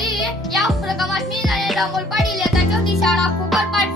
या प्रकमात मी झालेला मोलपाडी लेता तो चौथी शाळा फुकट पाठ